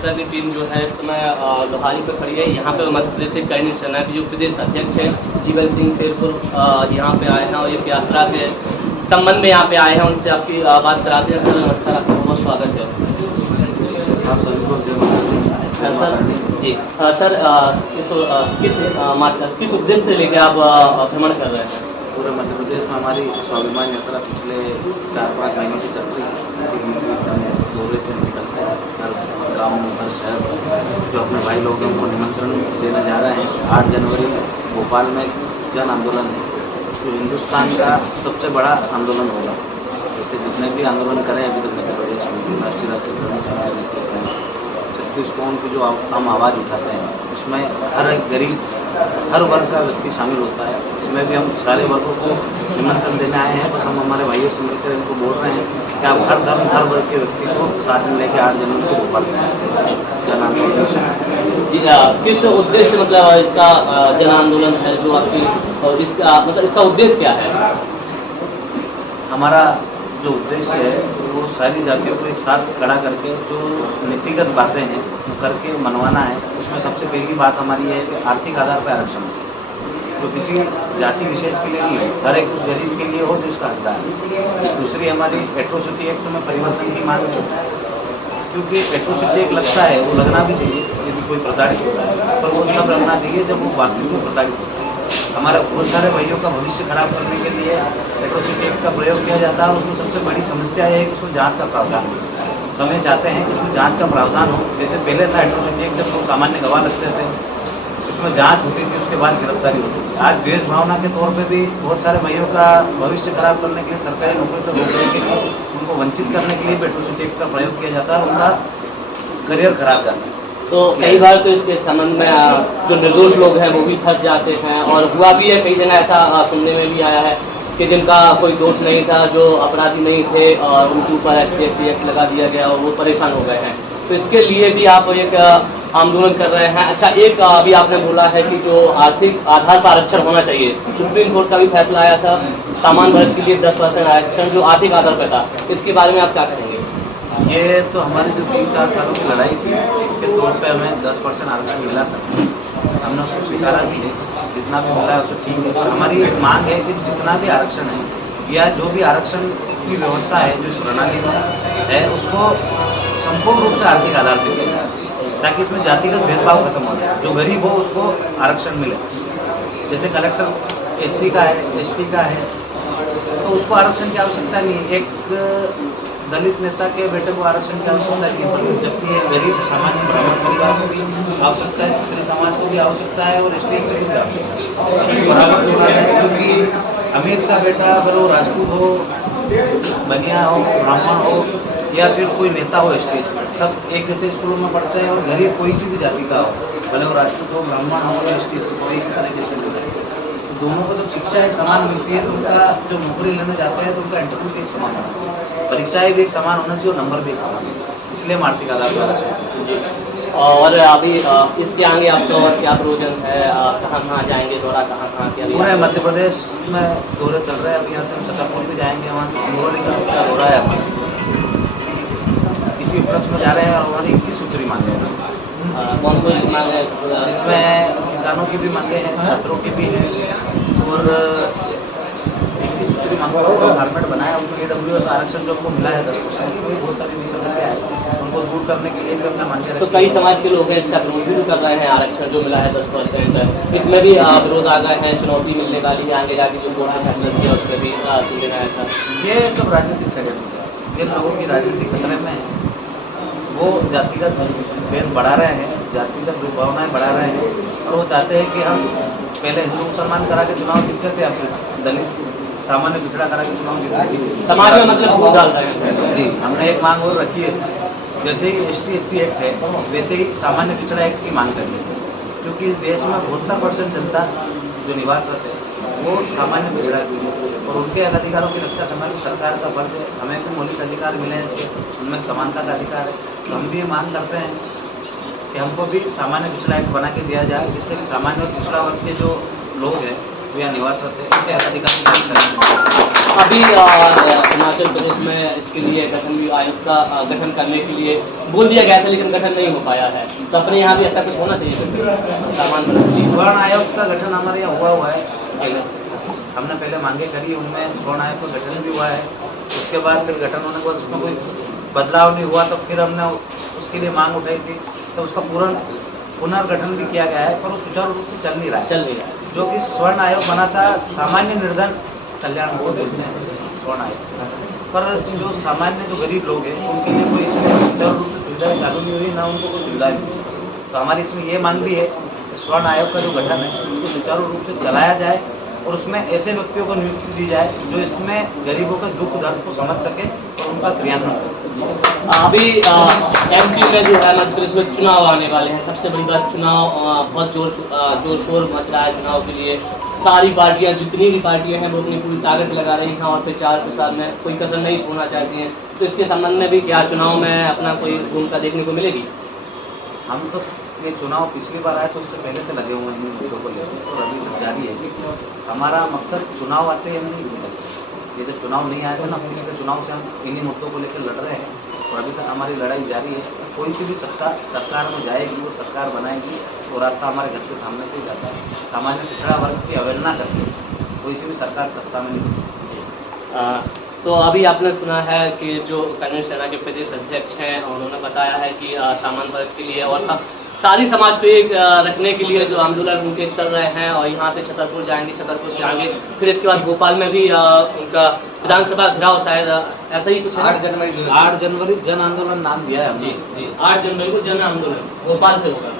मोर्चा की टीम जो है इस समय लोहारी पे खड़ी है। यहाँ पे मध्य प्रदेश से कैनी सेना के जो प्रदेश अध्यक्ष हैं जीवन सिंह शेरपुर यहाँ पे आए हैं और एक यात्रा के संबंध में यहाँ पे आए हैं। उनसे आपकी बात कराते हैं। सर नमस्कार, आपका बहुत स्वागत है। सर जी सर किस उद्देश्य से लेकर आप भ्रमण कर रहे हैं? पूरे मध्य प्रदेश में हमारी स्वाभिमान यात्रा पिछले 4-5 महीनों से चल रही है। इसी दौरे पर निकलते हैं हर गाँव हर शहर जो अपने भाई लोगों को निमंत्रण देने जा रहे हैं। 8 जनवरी भोपाल में जन आंदोलन है जो हिंदुस्तान का सबसे बड़ा आंदोलन होगा। जैसे जितने भी आंदोलन करें अभी तक मध्य प्रदेश में राष्ट्रीय नेतृत्व 36 कौन की जो हम आवाज़ उठाते हैं उसमें हर एक गरीब हर वर्ग का व्यक्ति शामिल होता है। इसमें भी हम सारे वर्गों को निमंत्रण देने आए हैं, पर हम हमारे भाइयों से मिलकर इनको बोल रहे हैं कि आप हर धर्म हर वर्ग के व्यक्ति को साथ में लेकर 8 जनवरी को भोपाल में जन आंदोलन। जी किस उद्देश्य मतलब इसका जन आंदोलन है जो आपकी इसका मतलब इसका उद्देश्य क्या है? हमारा जो उद्देश्य है वो सारी जातियों को एक साथ खड़ा करके जो नीतिगत बातें हैं वो करके मनवाना है। उसमें सबसे पहली बात हमारी है कि आर्थिक आधार पर आरक्षण जो किसी जाति विशेष के लिए नहीं हो, हर एक उस गरीब के लिए हो जो उसका हकदार है। दूसरी हमारी एट्रोसिटी एक्ट में परिवर्तन की मांग है, क्योंकि एट्रोसिटी एक लगता है वो लगना भी चाहिए यदि कोई प्रताड़ित होता है, पर वो तब लगना चाहिए जब वो वास्तविक में प्रताड़ित होता है। हमारे बहुत सारे भाइयों का भविष्य खराब करने के लिए एट्रोसिटी एक्ट का प्रयोग किया जाता है और उसमें सबसे बड़ी समस्या है कि उसमें जांच का प्रावधान हो। तो हम ये चाहते हैं कि उसमें जांच का प्रावधान हो। जैसे पहले था एट्रोसिटी एक्ट जब लोग सामान्य गवाह लगते थे उसमें जांच होती थी, उसके बाद गिरफ्तारी होती थी। आज द्वेष भावना के तौर पे भी बहुत सारे भाइयों का भविष्य खराब करने के लिए सरकारी नौकरी से रोकने के लिए उनको वंचित करने के लिए एट्रोसिटी एक्ट का प्रयोग किया जाता है और उनका करियर खराब करना है। तो कई बार तो इसके संबंध में जो निर्दोष लोग हैं वो भी फंस जाते हैं और हुआ भी है कई जगह ऐसा सुनने में भी आया है कि जिनका कोई दोष नहीं था, जो अपराधी नहीं थे और उनके ऊपर ST एक्ट लगा दिया गया और वो परेशान हो गए हैं। तो इसके लिए भी आप एक आंदोलन कर रहे हैं। अच्छा, एक अभी आपने बोला है कि जो आर्थिक आधार पर आरक्षण होना चाहिए, सुप्रीम कोर्ट का भी फैसला आया था सामान्य वर्ग के लिए 10% आरक्षण जो आर्थिक आधार पर था, इसके बारे में आप क्या कहेंगे? ये तो हमारी जो 3-4 सालों की लड़ाई थी इसके तौर पे हमें 10% आरक्षण मिला था, हमने उसको स्वीकारा भी है। जितना भी मिला है उसको ठीक है। हमारी एक मांग है कि जितना भी आरक्षण है या जो भी आरक्षण की व्यवस्था है जो इस प्रणाली में है उसको संपूर्ण रूप से आर्थिक आधार पर किया जाए ताकि इसमें जातिगत भेदभाव खत्म हो जाए। जो गरीब हो उसको आरक्षण मिले। जैसे कलेक्टर SC का है, ST का है तो उसको आरक्षण की आवश्यकता नहीं है। एक दलित नेता के बेटे को आरक्षण की आवश्यकता नहीं है, जबकि गरीब सामान्य ब्राह्मण परिवार को भी आवश्यकता है, क्षत्रिय समाज को भी आवश्यकता है और ST को भी आवश्यकता है। बराबर होना है, क्योंकि अमीर का बेटा भले वो राजपूत हो, बनिया हो, ब्राह्मण हो या फिर कोई नेता हो ST सब एक जैसे स्कूलों में पढ़ते हैं और गरीब कोई सी भी जाति का हो, भले वो राजपूत हो, ब्राह्मण हो या ST कोई एक तरह के स्कूल है। दोनों को जब शिक्षा एक समान मिलती है तो उनका जो नौकरी लेने जाते हैं तो उनका इंटरव्यू भी एक समान होना चाहिए, परीक्षाएं भी एक समान होना चाहिए और नंबर भी एक समान होना चाहिए। इसलिए हम आर्थिक आधार पर आरक्षण। और अभी इसके आगे आपका और क्या प्रोजन है? कहाँ जाएंगे, दौरा कहाँ किया? पूरे मध्य प्रदेश में दौरे चल रहे हैं। अभी यहाँ से हम छतरपुर भी जाएंगे, वहाँ से सिंगरौली का दौरा है हमारा। इसी उपलक्ष्य में जा रहे हैं और हमारी 21 सूत्री मांगे हैं। कौन कौन सी मांगे? इसमें किसानों की भी मांगे हैं, छात्रों की भी हैं और 21 सूत्री मांगों का फॉर्मेट बनाया। उनको AWS आरक्षण जो उनको मिला है 10%, बहुत सारी विसंगतियाँ हैं, उनको दूर करने के लिए भी अपना मांगे। तो कई समाज के लोग हैं इसका विरोध भी कर रहे हैं, आरक्षण जो मिला है 10%, इसमें भी विरोध आ गए हैं, चुनौती मिलने वाली है आगे जाके जो कोर्ट ने फैसला दिया उस पर भी सुनने आया था। ये सब राजनीतिक षड्यंत्र है। जिन लोगों की राजनीतिक खतरे में है वो जातिगत भेद बढ़ा रहे हैं, जातिगत दुर्भावनाएं बढ़ा रहे हैं और वो चाहते हैं कि हम पहले हिंदू मुसलमान करा के चुनाव जीतते थे या फिर दलित सामान्य पिछड़ा करा के चुनाव जीतते समाज में मतलब वोट डाल रहे हैं। जी, हमने एक मांग और रखी है इसमें, जैसे ही ST/SC एक्ट है वैसे ही सामान्य पिछड़ा एक्ट की मांग करनी है, क्योंकि इस देश में 72% जनता जो निवासरत है वो सामान्य पिछड़ा है और उनके अधिकारों की रक्षा करना भी सरकार का फर्ज है। हमें भी मौलिक अधिकार मिले हैं, उनमें समानता का अधिकार है। तो हम भी ये मांग करते हैं कि हमको भी सामान्य पिछड़ा एक्ट बना के दिया जाए, जिससे कि सामान्य और पिछड़ा वर्ग के जो लोग हैं वो यहाँ निवासरत है उनके अधिकार अभी हिमाचल प्रदेश में इसके लिए गठन भी आयोग का गठन करने के लिए बोल दिया गया था, लेकिन गठन नहीं हो पाया है। तो अपने यहाँ भी ऐसा कुछ होना चाहिए सामान बनाने के लिए। स्वर्ण आयोग का गठन हमारे यहाँ हुआ है पहले से। हमने पहले मांगे करी, उनमें स्वर्ण आयोग का गठन भी हुआ है। उसके बाद फिर गठन होने के बाद उसमें कोई बदलाव नहीं हुआ, तो फिर हमने उसके लिए मांग उठाई थी, तो उसका पुनर्गठन भी किया गया है, पर वो सुचारू रूप से चल नहीं रहा है। जो कि स्वर्ण आयोग बना था सामान्य निर्धन कल्याण बोर्ड बोलते हैं स्वर्ण आयोग, पर जो सामान्य जो गरीब लोग हैं उनके लिए कोई इसमें सुचारू रूप से सुविधाएं चालू नहीं हुई, ना उनको कोई सुविधाएं मिली। तो हमारी इसमें ये मांग भी है कि स्वर्ण आयोग का जो गठन है उसको सुचारू रूप से चलाया जाए और उसमें ऐसे व्यक्तियों को नियुक्ति दी जाए जो इसमें गरीबों के दुख दर्द को समझ सके और उनका क्रियान्वयन कर सके। अभी एमपी में जो है मध्य प्रदेश में चुनाव आने वाले हैं, सबसे बड़ी बात चुनाव बहुत जोर शोर मच रहा है चुनाव के लिए। सारी पार्टियां, जितनी भी पार्टियां हैं वो अपनी पूरी ताकत लगा रही हैं और प्रचार प्रसार में कोई कसर नहीं छोड़ना चाहती हैं। तो इसके संबंध में भी क्या चुनाव में अपना कोई भूमिका देखने को मिलेगी? हम तो ये चुनाव पिछली बार आया तो उससे पहले से लगे हुए हैं इन मुद्दों को लेकर और अभी तक जारी है। हमारा मकसद चुनाव आते ही हम नहीं भूले, ये जब चुनाव नहीं आया था ना, पिछले चुनाव से हम इन्हीं मुद्दों को लेकर लड़ रहे हैं और अभी तक हमारी लड़ाई जारी है। कोई सी भी सरकार में जाएगी, वो सरकार बनाएगी, वो रास्ता हमारे घर के सामने से ही जाता है। सामान्य पिछड़ा वर्ग की अवहेलना करके कोई सी भी सरकार सत्ता में नहीं बन सकती। तो अभी आपने सुना है कि जो कल्याण सेना के प्रदेश अध्यक्ष हैं उन्होंने बताया है कि सामान्य वर्ग के लिए और सारी समाज को एक रखने के लिए जो आंदोलन उनके चल रहे हैं और यहाँ से छतरपुर जाएंगे, छतरपुर से आगे फिर इसके बाद भोपाल में भी उनका विधानसभा घेराव शायद ऐसा ही कुछ है। 8 जनवरी जन आंदोलन नाम दिया है। जी, 8 जनवरी को जन आंदोलन भोपाल से होगा।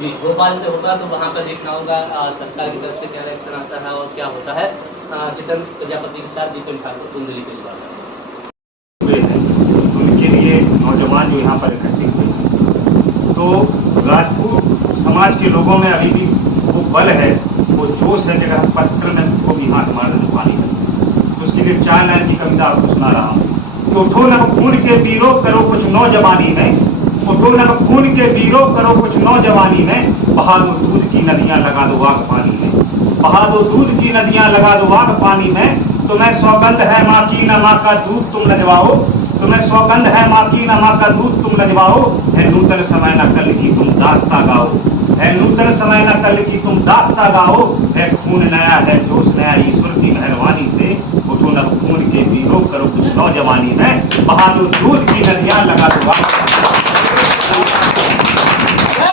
जी, भोपाल से होगा, तो वहाँ पर देखना होगा सरकार की तरफ से क्या रिएक्शन आता है और क्या होता है। चिकन प्रजापति के साथ दीपन ठाकुर कुंडली के इस बात उनके लिए नौजवान जो यहाँ पर इकट्ठे हुए हैं, तो राजपूत समाज के लोगों में अभी भी वो बल है, वो जोश है कि अगर हम पत्थर में को भी हाथ मार दें तो पानी करें। तो उसके लिए 4 लाइन की कविता आपको सुना रहा हूँ कि उठो नव खून के वीरों करो कुछ नौजवानी में, उठो नव खून के वीरों करो कुछ नौजवानी में, बहा दो दूध की नदियाँ लगा दो आग पानी में, बहा दो दूध की नदियाँ लगा दो आग पानी में। तुम्हें सौगंध है माँ की न माँ का दूध तुम लजवाओ, तुम्हें सौगंध है माँ की न माँ का दूध तुम लजवाओ, है नूतन समय न कल की तुम दास्ता गाओ, है नूतन समय न कल की तुम दास्ता गाओ, है खून नया है जोश नया ईश्वर की मेहरबानी से, उठो नव खून के वीरों करो कुछ नौजवानी में, बहा दो दूध की नदियाँ लगा दो आग।